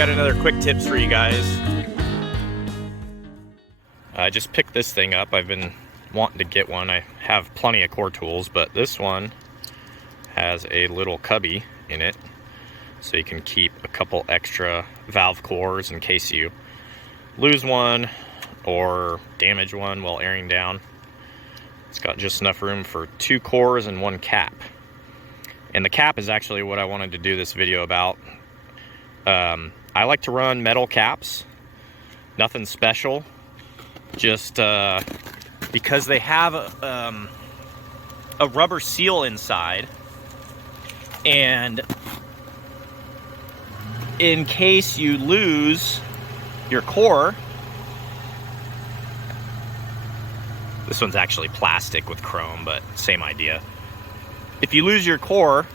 got another quick tips for you guys. I just picked this thing up. I've been wanting to get one. I have plenty of core tools, but this one has a little cubby in it, so you can keep a couple extra valve cores in case you lose one or damage one while airing down. It's got just enough room for 2 cores and 1 cap. And the cap is actually what I wanted to do this video about. I like to run metal caps, nothing special, just because they have a rubber seal inside, and in case you lose your core, this one's actually plastic with chrome, but same idea. If you lose your core,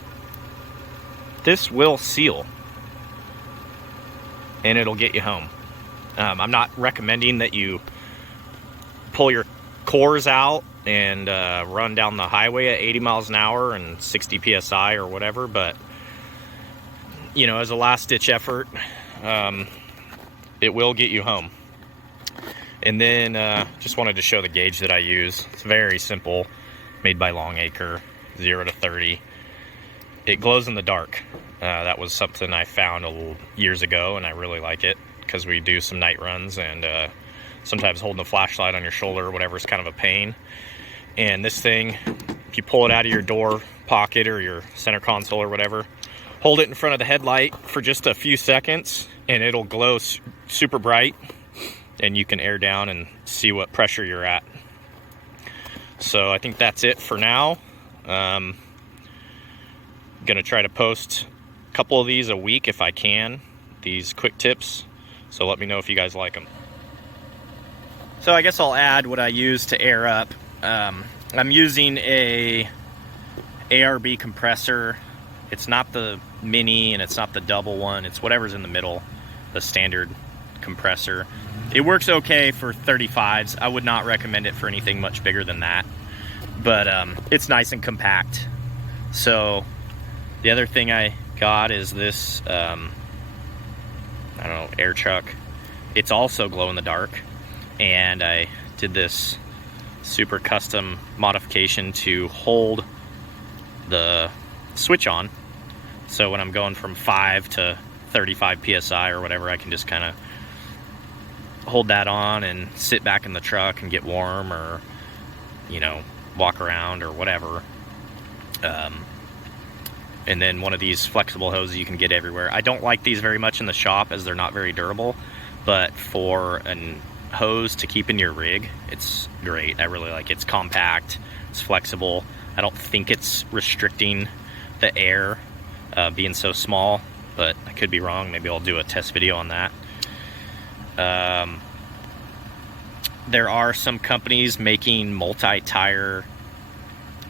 this will seal and it'll get you home. I'm not recommending that you pull your cores out and run down the highway at 80 miles an hour and 60 PSI or whatever, but you know, as a last ditch effort, it will get you home. And then just wanted to show the gauge that I use. It's very simple, made by Longacre, 0 to 30. It glows in the dark. That was something I found years ago, and I really like it because we do some night runs, and sometimes holding a flashlight on your shoulder or whatever is kind of a pain. And this thing, if you pull it out of your door pocket or your center console or whatever, hold it in front of the headlight for just a few seconds and it'll glow super bright, and you can air down and see what pressure you're at. So I think that's it for now. Gonna try to post a couple of these a week if I can, these quick tips, so let me know if you guys like them. So I guess I'll add what I use to air up. I'm using a ARB compressor. It's not the mini and it's not the double one, it's whatever's in the middle, the standard compressor. It works okay for 35s. I would not recommend it for anything much bigger than that, but it's nice and compact. So the other thing I got is this, I don't know, air chuck. It's also glow in the dark, and I did this super custom modification to hold the switch on. So when I'm going from 5 to 35 PSI or whatever, I can just kind of hold that on and sit back in the truck and get warm, or, you know, walk around or whatever. And then one of these flexible hoses you can get everywhere. I don't like these very much in the shop as they're not very durable, but for a hose to keep in your rig, it's great. I really like it. It's compact, it's flexible. I don't think it's restricting the air being so small, but I could be wrong. Maybe I'll do a test video on that. There are some companies making multi-tire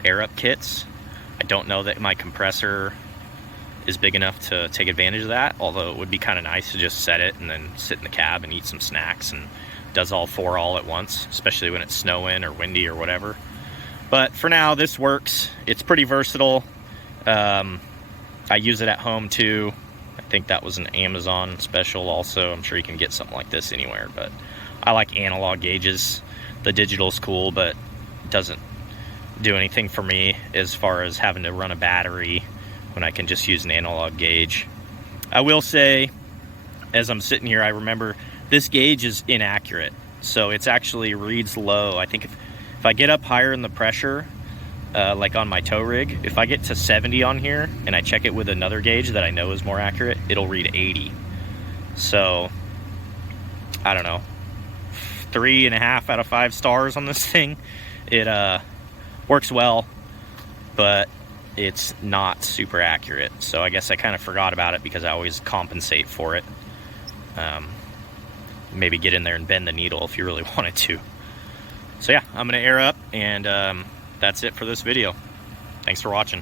air up kits. I don't know that my compressor is big enough to take advantage of that, although it would be kind of nice to just set it and then sit in the cab and eat some snacks, and does all 4 all at once, especially when it's snowing or windy or whatever. But for now, this works. It's pretty versatile. I use it at home too. I think that was an Amazon special also. I'm sure you can get something like this anywhere, but I like analog gauges. The digital's cool, but it doesn't do anything for me as far as having to run a battery when I can just use an analog gauge. I will say, as I'm sitting here, I remember this gauge is inaccurate. So it's actually reads low. I think if I get up higher in the pressure, like on my tow rig, if I get to 70 on here and I check it with another gauge that I know is more accurate, it'll read 80. So I don't know, 3.5 out of 5 stars on this thing. It works well, but it's not super accurate. So I guess I kind of forgot about it because I always compensate for it. Maybe get in there and bend the needle if you really wanted to. So yeah, I'm gonna air up, and that's it for this video. Thanks for watching.